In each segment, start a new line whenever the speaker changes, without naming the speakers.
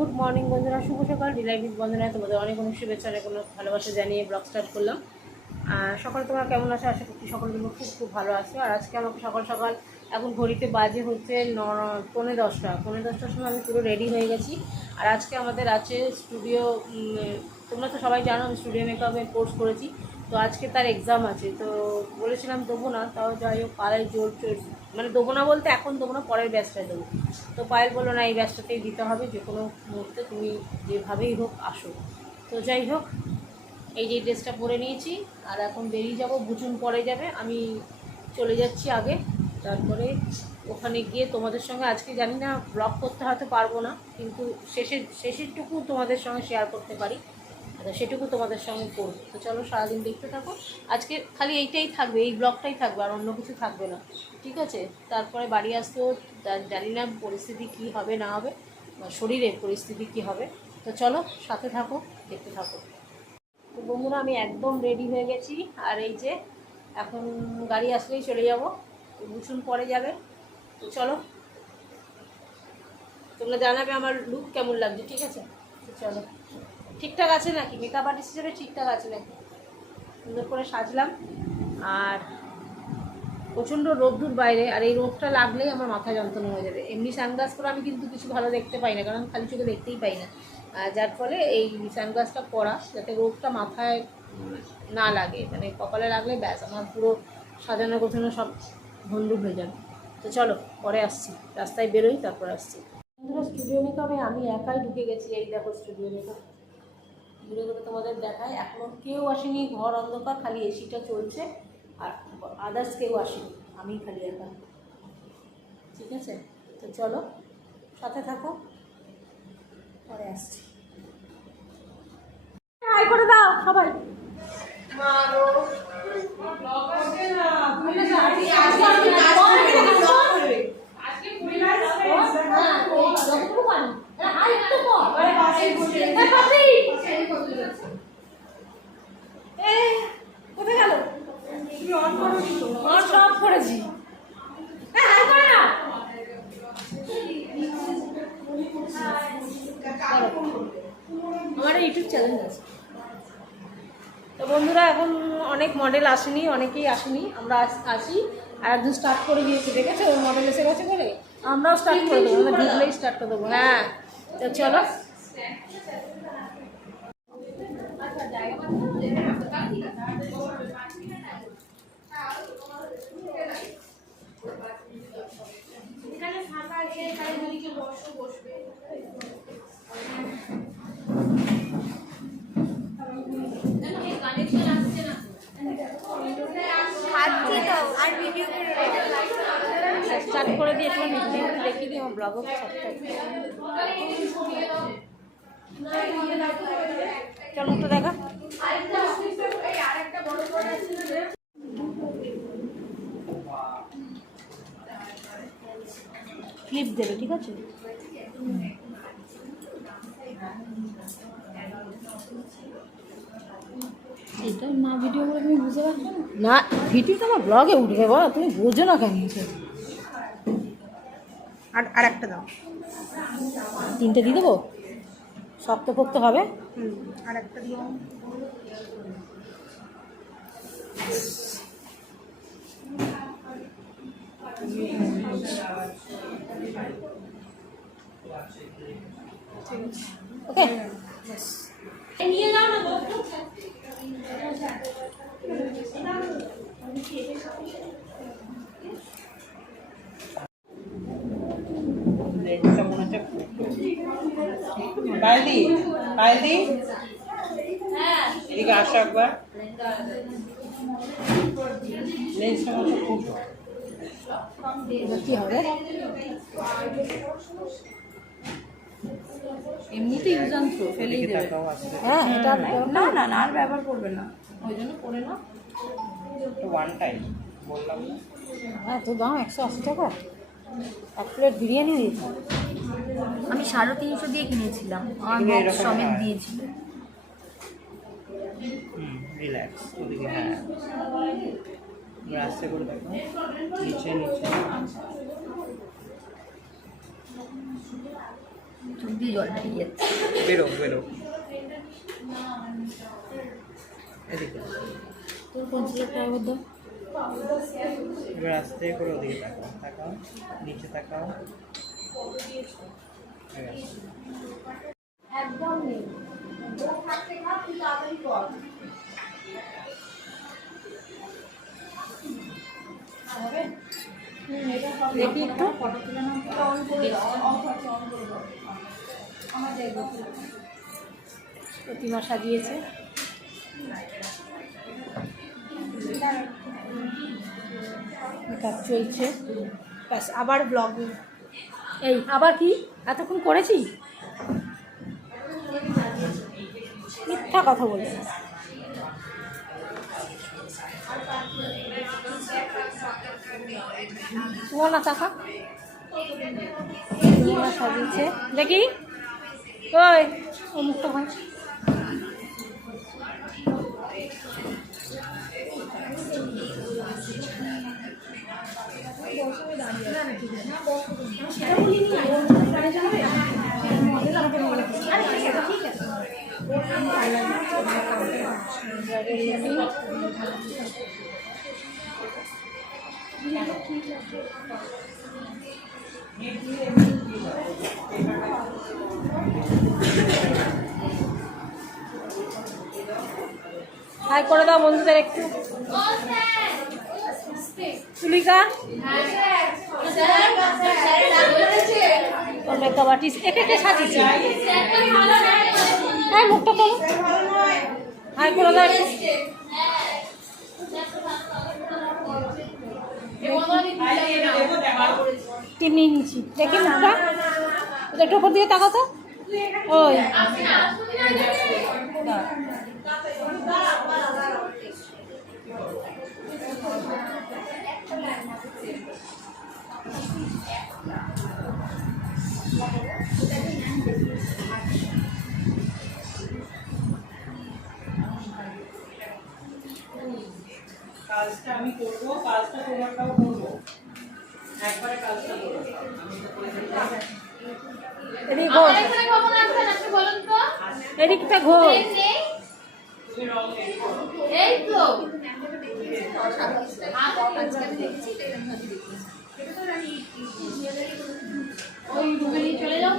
Good morning বন্ধুরা, শুভ সকাল। ডিলাইভিক বন্ধুরা, তোমাদের অনেক অনেক শুভেচ্ছা, অনেক ভালোবাসা জানিয়ে ব্লগ স্টার্ট করলাম। আর সকাল তোমরা কেমন আছো? আশা করছি সকল তোমরা খুব খুব ভালো আছো। আর আজকে আমাকে সকাল সকাল এখন ঘড়িতে বাজে হচ্ছে ন, পৌনে দশটা। পৌনে দশটার সময় আমি পুরো রেডি হয়ে গেছি। আর আজকে আমাদের আছে স্টুডিও তোমরা তো সবাই জানো আমি স্টুডিও মেকআপে কোর্স করেছি। তো আজকে তার এক্সাম আছে, তো বলেছিলাম দেবো না, তাও যাই হোক পাড়ায় জোর চোর মানে দেবো না বলতে এখন দেবো না, পরের ব্যাচটায় দেবো। তো পায়েল বলল, না, এই ব্যাচটাতেই দিতে হবে যে কোনো মুহূর্তে তুমি যেভাবেই হোক আসো। তো যাই হোক, এই যে ড্রেসটা পরে নিয়েছি, আর এখন বেরিয়ে যাব, বুঝুন পরে যাবে, আমি চলে যাচ্ছি আগে, তারপরে ওখানে গিয়ে তোমাদের সঙ্গে, আজকে জানি না ব্লগ করতে হয়তো পারব না, কিন্তু শেষের, শেষেরটুকু তোমাদের সঙ্গে শেয়ার করতে পারি। আচ্ছা সেটুকু তোমাদের সঙ্গে করব। তো চলো সারাদিন দেখতে থাকো। আজকে খালি এইটাই থাকবে, এই ব্লগটাই থাকবে, আর অন্য কিছু থাকবে না। ঠিক আছে? তারপরে বাড়ি আসতেও জানি না পরিস্থিতি কি হবে, না হবে শরীরের পরিস্থিতি কি হবে। তো চলো সাথে থাকো, দেখতে থাকো। তো বন্ধুরা, আমি একদম রেডি হয়ে গেছি। আর এই যে, এখন গাড়ি আসলেই চলে যাব। ভূষণ পরে যাবে। তো চলো। তোমরা জানাবে আমার লুক কেমন লাগছে, ঠিক আছে? তো চলো। ঠিকঠাক আছে নাকি? মেকআপ আর্টিস্ট হিসেবে ঠিকঠাক আছে নাকি? সুন্দর করে সাজলাম। আর প্রচণ্ড রোদ্দুর বাইরে, আর এই রোদটা লাগলেই আমার মাথা যন্ত্রণা হয়ে যাবে। এমনি সানগ্লাস করে আমি কিন্তু কিছু ভালো দেখতে পাই না, কারণ খালি চোখে দেখতেই পাই না। যার ফলে এই সানগ্লাসটা পরা, যাতে রোদটা মাথায় না লাগে মানে কপালে লাগলে ব্যাস, আমার পুরো সাজানো গোছানো সব ভণ্ডুর হয়ে যাবে। তো চলো, পরে আসছি। রাস্তায় বেরোই, তারপর আসছি। বন্ধুরা স্টুডিও মেকআপে আমি একাই ঢুকে গেছি, এই দেখো স্টুডিও মেকআপ ঘুরে ঘুরে তোমাদের দেখায়। এখনও কেউ আসেনি ঘর অন্ধকার খালি এসিটা চলছে। আর আদার্স কেউ আসেনি আমি খালি একা। ঠিক আছে? তো চলো সাথে থাকো। পরে আসছি। হাই করে দাও সবাই। কোথায় গেল অন সব করেছি হ্যাঁ হাই করে না আমার ইউটিউব আছে তো বন্ধুরা, এখন অনেক মডেল আসেনি, অনেকেই আসেনি। আমরা আস- আর একজন স্টার্ট করে দিয়েছি, দেখেছ? মডেল এসে গেছে বলে? আমরাও স্টার্ট করে দেবো আমরা ঢুকলেই স্টার্ট করে দেবো। হ্যাঁ। তো চলো। স্টার্ট করে দিয়ে একটু মিটিং দেখিয়ে দিই আমার ব্লগও চল মুখটা দেখা। ক্লিপ দেবে ঠিক আছে?
না ভিডিও করে তুমি বুঝতে পারছ না?
না ভিডিওটা আমার ব্লগে উঠবে বলো তুমি বোঝো না কেন সেটা?
আর আর একটা দাও।
তিনটে দিয়ে দেবো? শক্ত পোক্ত হবে?
হুম আর একটা দিও।
ওকে
লেন্সটা মনে হচ্ছে পাইলদি পাইলদি? এদিকে আসো একবার।
কি হবে?
এমনিতে ইউজ অ্যান্ড থ্রো ফেলেই দেবে।
হ্যাঁ এটা
না না না আর ব্যবহার করবে না। ওই জন্য করে না
ওয়ান টাইম বললাম। না
হ্যাঁ তো দাম একশো আশি টাকা। এক প্লেট বিরিয়ানি দিয়েছে।
আমি সাড়ে তিনশো দিয়ে কিনেছিলাম। আমার বক্স সমেত
হয়।
দিয়েছিল।
হুম রিল্যাক্স ওদিকে হ্যাঁ। আস্তে করে দেখো। নিচে নিচে।
চোখ দিয়ে জল বেরিয়ে যাচ্ছে।
বেরো বেরো। এদিকে।
তোর কোন ছেলেটা আবদ্ধ
এবার আস্তে করে ওদিকে তাকাও তাকাও নিচে তাকাও।
দেখি একটু। প্রতিমা সাজিয়েছে। মেকআপ চলছে। ব্যাস, আবার ব্লগ এই, আবার কি? এতক্ষণ করেছি? মিথ্যা কথা বলছি সুমনা চাকা সাজিয়েছে। দেখি। ওই ও মুক্ত ভাই। হাই করে দাও বন্ধুদের একটু। ওর মেকআপ আর্টিস্ট একে কে সাজিয়েছে। হ্যাঁ মুখটা তো হাই করে দাও তিন ইঞ্চি দেখি মুখটা একটু ওপর দিয়ে তাকাও তো। ওই।
কাজটা আমি করব কাজটা তোমারটাও করব। একবারে কাজটা করব।
এদিকে ঘোর এদিকটা ঘোর।
এই তো ওই রুমে চলে যাও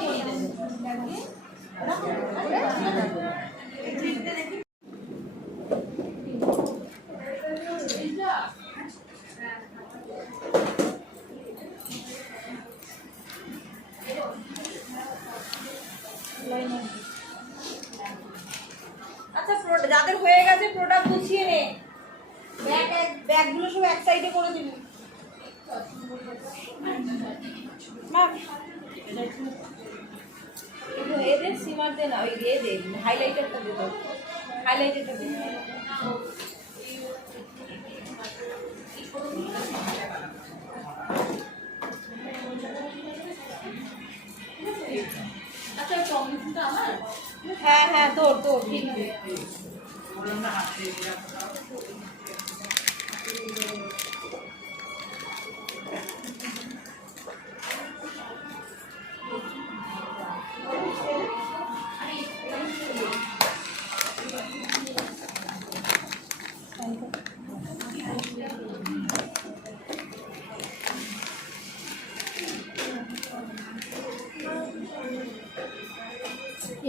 এটা একটু একটু এ দে সিমার দে না ওই এ দে হাইলাইটারটা দে তো হাইলাইটারটা দে
আচ্ছা
হ্যাঁ হ্যাঁ তোর তোর ঠিক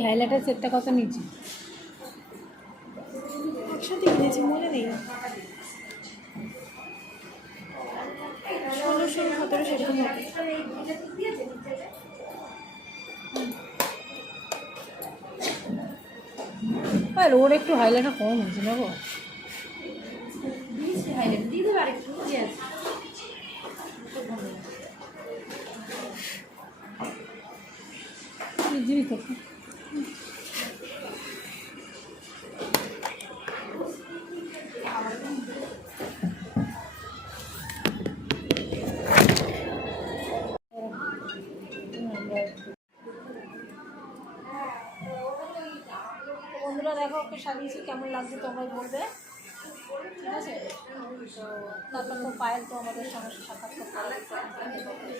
এই হাইলাইটার সেটটা কত নিয়েছি?
একসাথে কিনেছি মনে নেই। ষোলোশো সতেরোশো এরকম
আর ওর একটু হাইলাইটার কম হয়েছে না গো?
দিয়েছি হাইলাইট দিয়ে দেবে আরেকটু ইয়েস
দিবি তো বন্ধুরা দেখো ওকে সাজিয়েছি, কেমন লাগছে তোমরা বলবে। ঠিক আছে? তো তারপর তো পায়েল তো আমাদের সঙ্গে সাক্ষাৎ করতে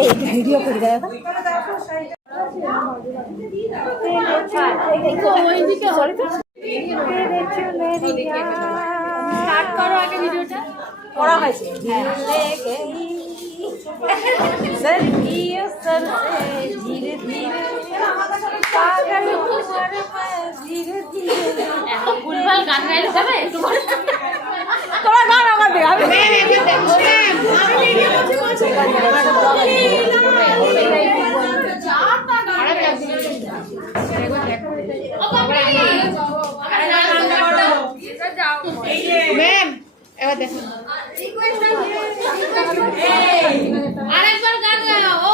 এই ভিডিও করে দেয়
স্টার্ট করো আগে ভিডিওটা।
করা হয়েছে। পাগল উমর में ধীরে ধীরে। তোরা গান আমাদের আমি
ও বাবা রে। আরে না, না, না, না, না। আরেকবার গান গাও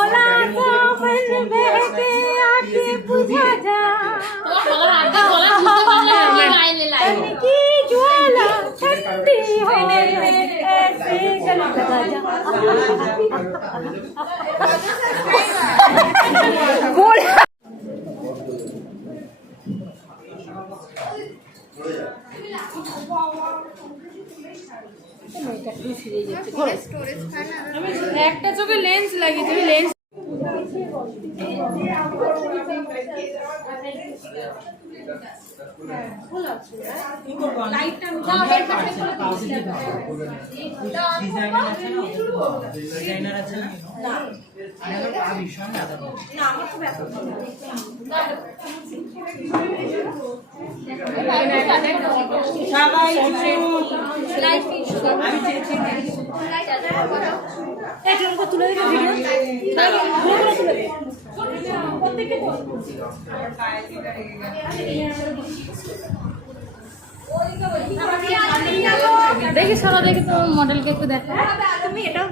Yo no sé.
কি
করব ডিজাইনার আছে না? ডিজাইনার আছে না? না? আমার পা ভীষণ ব্যথা করে। সবাই একটু আমি চেয়েছি
একজনকে তুলে দিলে ভিডিও তুলে দে
দেখি সরো দেখি তো মডেলকে একটু দেখো
তুমি এটাও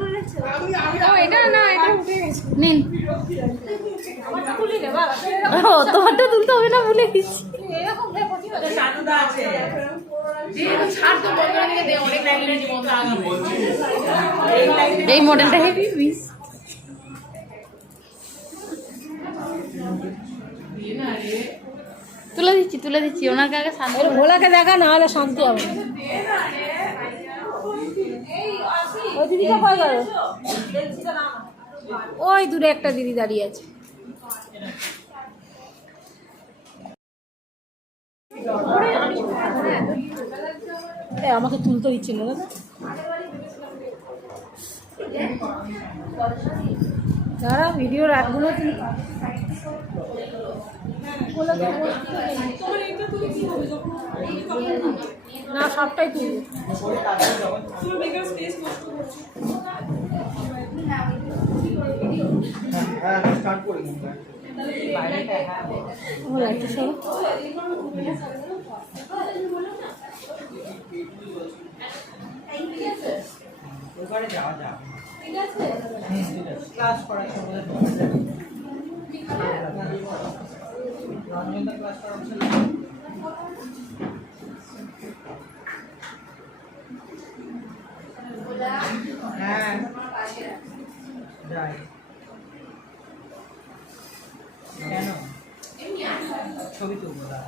এটা না এটা উঠে গেছে। নিন। ও তোমারটা তুলতে হবে না ভুলে গেছি। এই মডেলটা হেভি মিস তুলে দিচ্ছি তুলে দিচ্ছি ওনাকে আগে শান্ত
ভোলাকে দেখা না হলে শান্ত হবে ওই দূরে একটা দিদি দাঁড়িয়ে আছে। এ, আমাকে তুলতে দিচ্ছে না দাদা। ভিডিও তুলি না সবটাই তুলবো
যাওয়া যাবে ঠিক আছে ক্লাস করার হ্যাঁ যাই কেন ছবি তুলবো দাঁড়া।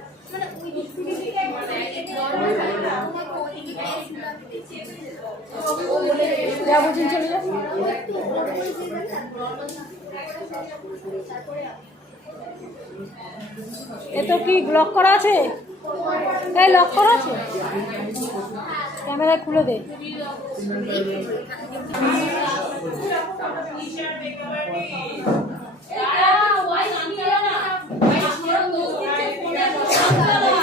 এ তো কি লক করা আছে? তাই লক করা আছে? ক্যামেরা খুলে দে। যা বুঝে চলে
আগে ভগবানপুর ওয়াশ করে দেবে হ্যাঁ, শাড়ি ওয়াশ করা হয় আর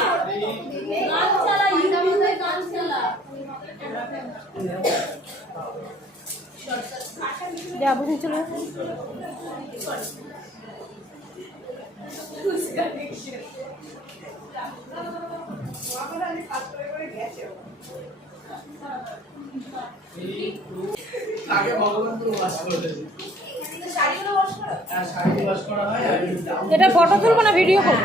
এই down-
এটা ফটো তুলবো না ভিডিও করব?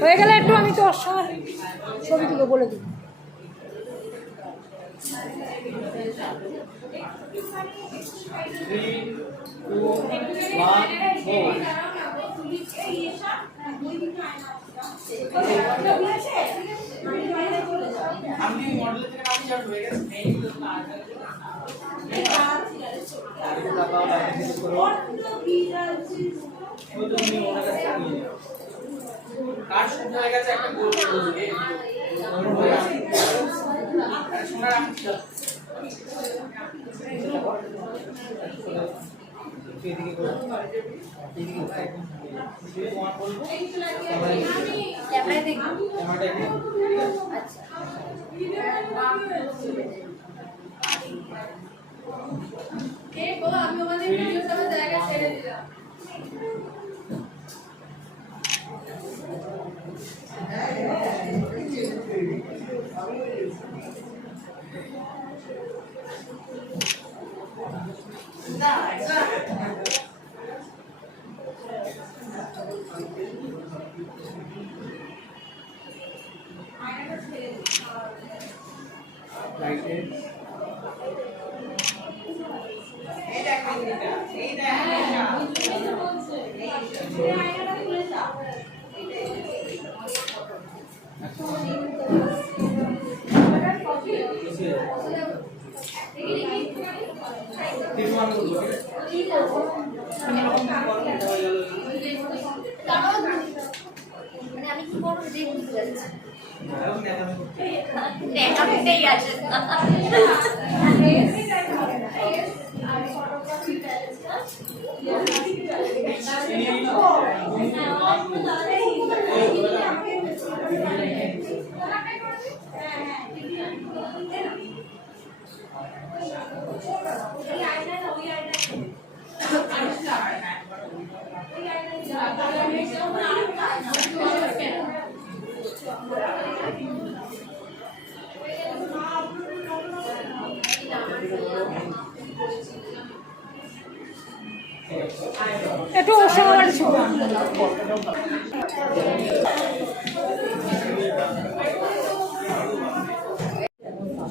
হয়ে গেলে একটু আমি তো সঙ্গে ছবি তুলে বলে দিই
আমি মডেলের থেকে নামি যাব হয়ে গেছে নেই তো কার শুট হয়ে গেছে একটা গোল করো করো
আমি সবার জায়গা ছেড়ে দিলাম
রাইটে
দেখাতেই আসে
একটু ওর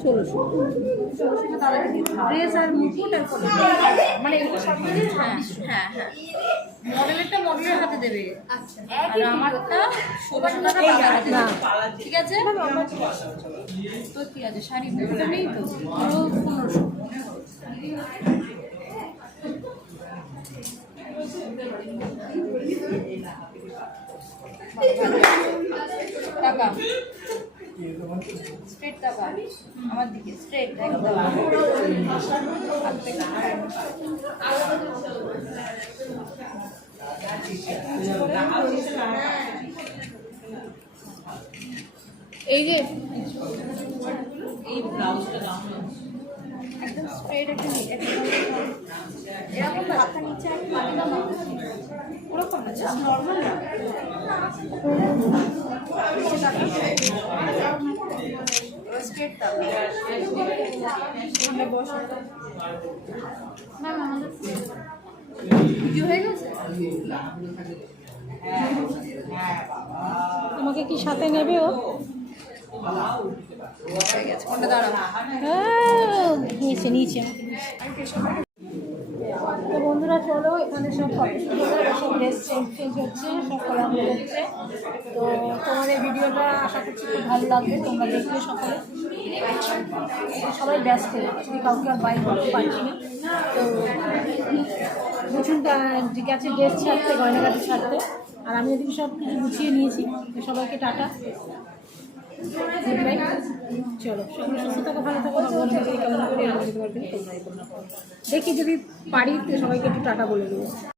ষোলোশো। তাহলে ড্রেস আর মুকুট আর মানে এগুলো সব মিলিয়ে ছাব্বিশশো।
হ্যাঁ হ্যাঁ।
মডেলেরটা মডেলের হাতে দেবে।
আর আমারটা ষোলোশো টাকা হাতে দেবে। ঠিক আছে?
তো কি আছে? শাড়ি নেই তো? আরও পনেরোশো।
টাকা। স্ট্রেট টাকা। আমার দিকে। স্ট্রেট একদম।
এই যে
এই ব্লাউজটা দাম
একদম স্ট্রেট একটু এরকম হাতটা নিচে আমি মাটি দাও ওরকম না জাস্ট নর্মাল না। স্ট্রেট টাকা আমরা বসো ম্যাম আমাদের ভিডিও হয়ে গেছে
আমাকে কি সাথে নেবে ও? নিয়েছে নিয়েছে তো বন্ধুরা, চলো, এখানে সব ফটোশুট হলো সব ড্রেস চেঞ্জ চেঞ্জ হচ্ছে, সব কোলাবরেট হচ্ছে তো তোমাদের ভিডিওটা আশা করছি খুব ভালো লাগবে, তোমরা দেখবে সকলে। সবাই ব্যস্ত কাউকে আর বাই করতে পারছি তো নতুন গেছে ড্রেস ছাড়তে, গয়নাগাটি ছাড়তে। আর আমি এদিকে সব কিছু গুছিয়ে নিয়েছি। সবাইকে টাটা। চলো সুস্থ দেখি যদি পারি সবাইকে একটু টাটা বলে দেবো।